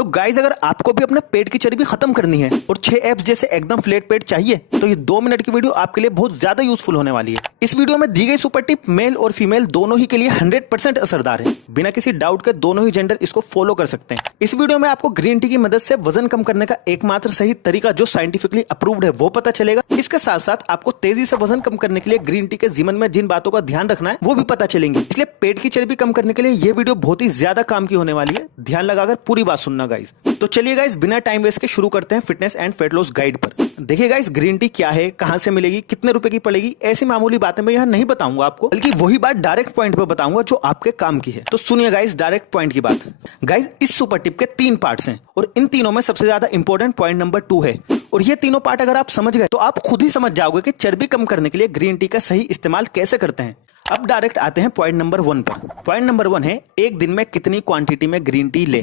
तो गाइस अगर आपको भी अपने पेट की चर्बी खत्म करनी है और 6 एब्स जैसे एकदम फ्लैट पेट चाहिए तो ये 2 मिनट की वीडियो आपके लिए बहुत ज्यादा यूजफुल होने वाली है। इस वीडियो में दी गई सुपर टिप मेल और फीमेल दोनों ही के लिए 100% असरदार है। बिना किसी डाउट के दोनों ही जेंडर इसको फॉलो कर सकते हैं। इस वीडियो में आपको ग्रीन टी की मदद से वजन कम करने का एकमात्र सही तरीका जो साइंटिफिकली अप्रूव्ड है वो पता चलेगा। इसके साथ साथ आपको तेजी से वजन कम करने के लिए ग्रीन टी के जीवन में जिन बातों का ध्यान रखना है वो भी पता चलेंगी। इसलिए पेट की चर्बी कम करने के लिए ये वीडियो बहुत ही ज्यादा काम की होने वाली है। ध्यान लगाकर पूरी बात सुनना गाइस। तो चलिए गाइस बिना टाइम वेस्ट के शुरू करते हैं fitness and fat loss guide पर। देखिए गाइस ग्रीन टी क्या है, कहां से मिलेगी, कितने रुपए की पड़ेगी, ऐसी मामूली बातें मैं यहाँ नहीं बताऊंगा आपको, बल्कि वही बात डायरेक्ट पॉइंट पे बताऊंगा जो आपके काम की है। तो सुनिए गाइस डायरेक्ट पॉइंट की बात। गाइस इस सुपर टिप के 3 पार्ट्स हैं और इन तीनों में सबसे ज्यादा इंपॉर्टेंट पॉइंट नंबर 2 है। और ये तीनों पार्ट अगर आप समझ गए तो आप खुद ही समझ जाओगे कि चर्बी कम करने के लिए ग्रीन टी का सही इस्तेमाल कैसे करते हैं। अब डायरेक्ट आते हैं पॉइंट नंबर 1 पर। पॉइंट नंबर 1 है एक दिन में कितनी क्वांटिटी में ग्रीन टी ले।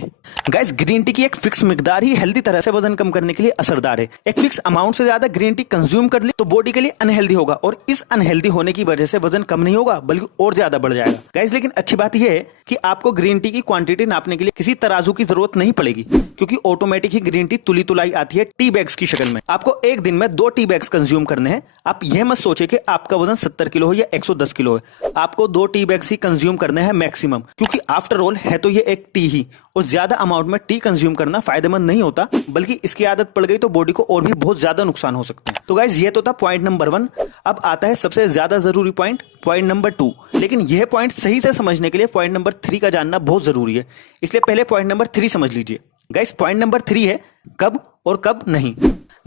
गाइस ग्रीन टी की एक फिक्स मिकदार ही हेल्दी तरह से वजन कम करने के लिए असरदार है। एक फिक्स अमाउंट से ज्यादा ग्रीन टी कंज्यूम कर ली तो बॉडी के लिए अनहेल्दी होगा और इस अनहेल्दी होने की वजह से वजन कम नहीं होगा बल्कि और ज्यादा बढ़ जाएगा। गाइस लेकिन अच्छी बात यह है कि आपको ग्रीन टी की क्वांटिटी नापने के लिए किसी तराजू की जरूरत नहीं पड़ेगी क्योंकि ऑटोमेटिक ही ग्रीन टी तुली तुलाई आती है टी बैग्स की शक्ल में। आपको एक दिन में 2 टी बैग्स कंज्यूम करने हैं। आप यह मत सोचे कि आपका वजन 70 किलो हो या 110 किलो है। आपको 2 टी बैग्स ही कंज्यूम करने हैं मैक्सिमम, क्योंकि आफ्टर ऑल है तो ये एक टी ही और ज्यादा अमाउंट में टी कंज्यूम करना फायदेमंद नहीं होता बल्कि इसकी आदत पड़ गई तो बॉडी को और भी बहुत ज्यादा नुकसान हो सकते हैं। तो गाइस ये तो था पॉइंट नंबर 1। अब आता है सबसे ज्यादा जरूरी पॉइंट नंबर 2। लेकिन यह पॉइंट सही से समझने के लिए पॉइंट नंबर 3 का जानना बहुत जरूरी है, इसलिए पहले पॉइंट नंबर 3 समझ लीजिए। गाइस पॉइंट नंबर 3 है कब और कब नहीं।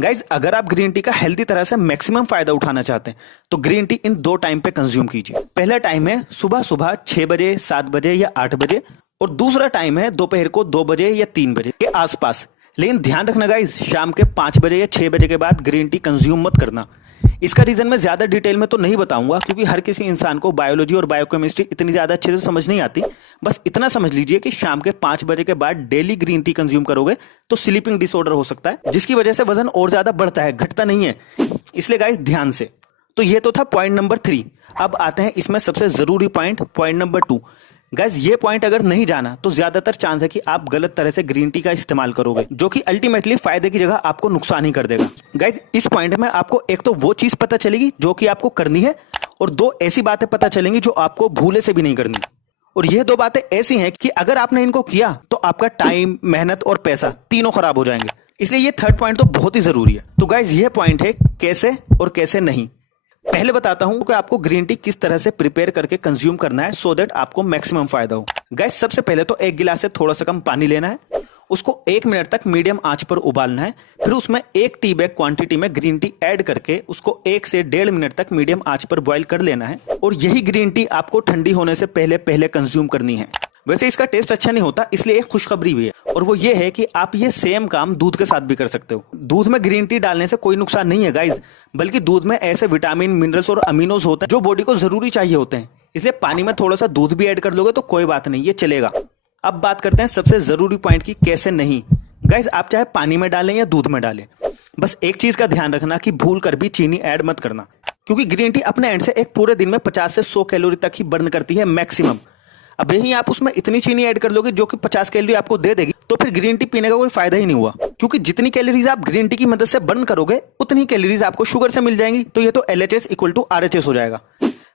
गाइस अगर आप ग्रीन टी का हेल्दी तरह से मैक्सिमम फायदा उठाना चाहते हैं तो ग्रीन टी इन 2 टाइम पे कंज्यूम कीजिए। पहला टाइम है सुबह 6 बजे, 7 बजे या 8 बजे और दूसरा टाइम है दोपहर को 2 बजे या 3 बजे के आसपास। लेकिन ध्यान रखना गाइस शाम के 5 बजे या 6 बजे के बाद ग्रीन टी कंज्यूम मत करना। इसका रीजन मैं ज्यादा डिटेल में तो नहीं बताऊंगा क्योंकि हर किसी इंसान को बायोलॉजी और बायोकेमिस्ट्री इतनी ज्यादा अच्छे से समझ नहीं आती। बस इतना समझ लीजिए कि शाम के 5 बजे के बाद डेली ग्रीन टी कंज्यूम करोगे तो स्लीपिंग डिसऑर्डर हो सकता है जिसकी वजह से वजन और ज्यादा बढ़ता है, घटता नहीं है। इसलिए गाइस ध्यान से। तो ये तो था पॉइंट नंबर 3। अब आते हैं इसमें सबसे जरूरी पॉइंट नंबर 2। गाइस ये पॉइंट अगर नहीं जाना तो ज्यादातर चांस है कि आप गलत तरह से ग्रीन टी का इस्तेमाल करोगे जो कि अल्टीमेटली फायदे की जगह आपको नुकसान ही कर देगा। गाइस इस पॉइंट में आपको एक तो वो चीज पता चलेगी जो कि आपको करनी है और 2 ऐसी बातें पता चलेंगी जो आपको भूले से भी नहीं करनी। और ये 2 बातें ऐसी हैं कि अगर आपने इनको किया तो आपका टाइम, मेहनत और पैसा तीनों खराब हो जाएंगे। इसलिए ये 3rd पॉइंट तो बहुत ही जरूरी है। तो गाइस ये पॉइंट है कैसे और कैसे नहीं। पहले बताता हूं कि आपको ग्रीन टी किस तरह से प्रिपेयर करके कंज्यूम करना है सो दैट आपको मैक्सिमम फायदा हो। गाइस सबसे पहले तो 1 गिलास से थोड़ा सा कम पानी लेना है, उसको 1 मिनट तक मीडियम आंच पर उबालना है। फिर उसमें 1 टी बैग क्वांटिटी में ग्रीन टी ऐड करके उसको 1 से 1.5 मिनट तक मीडियम आंच पर बॉईल कर लेना है। और यही ग्रीन टी आपको ठंडी होने से पहले कंज्यूम करनी है। वैसे इसका टेस्ट अच्छा नहीं होता, इसलिए एक खुशखबरी भी है और वो ये है कि आप ये सेम काम दूध के साथ भी कर सकते हो। दूध में ग्रीन टी डालने से कोई नुकसान नहीं है गाइस, बल्कि दूध में ऐसे विटामिन, मिनरल्स और अमीनोज होते हैं जो बॉडी को जरूरी चाहिए होते हैं। इसलिए पानी में थोड़ा सा दूध भी ऐड कर लोगे तो कोई बात नहीं, ये चलेगा। अब बात करते हैं सबसे जरूरी पॉइंट की कैसे नहीं। गाइस आप चाहे पानी में डालें या दूध में डालें, बस एक चीज का ध्यान रखना कि भूल कर भी चीनी ऐड मत करना, क्योंकि ग्रीन टी अपने एंड से एक पूरे दिन में 50 से 100 कैलोरी तक ही बर्न करती है मैक्सिमम। अब यही आप उसमें इतनी चीनी ऐड कर लोगे जो कि 50 कैलोरी आपको दे देगी तो फिर ग्रीन टी पीने का कोई फायदा ही नहीं हुआ, क्योंकि जितनी कैलोरीज आप ग्रीन टी की मदद से बर्न करोगे उतनी कैलोरीज आपको शुगर से मिल जाएंगी। तो ये तो LHS = RHS हो जाएगा।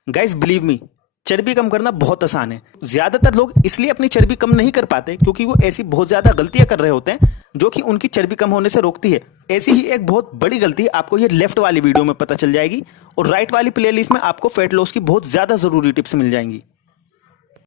गाइस बिलीव मी चर्बी कम करना बहुत आसान है। ज्यादातर लोग इसलिए अपनी चर्बी कम नहीं कर पाते क्योंकि वो ऐसी बहुत ज्यादा गलतियां कर रहे होते हैं जो कि उनकी चर्बी कम होने से रोकती है। ऐसी ही एक बहुत बड़ी गलती आपको ये लेफ्ट वाली वीडियो में पता चल जाएगी और राइट वाली प्लेलिस्ट में आपको फैट लॉस की बहुत ज्यादा जरूरी टिप्स मिल जाएंगी।